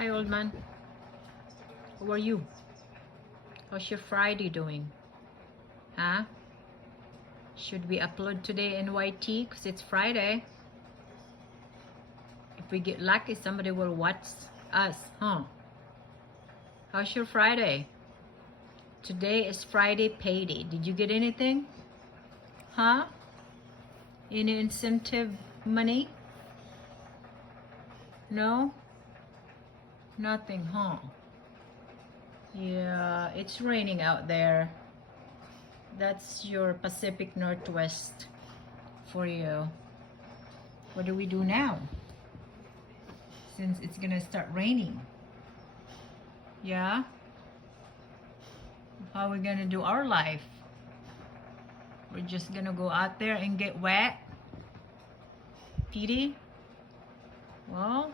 Hi, old man. How are you? How's your Friday doing? Huh? Should we upload today in YT? Because it's Friday. If we get lucky, somebody will watch us, huh? How's your Friday? Today is Friday payday. Did you get anything? Huh? Any incentive money? No? Nothing, huh? Yeah, it's raining out there. That's your Pacific Northwest for you. What do we do now? Since it's gonna start raining. Yeah? How are we gonna do our life? We're just gonna go out there and get wet? Petey? Well,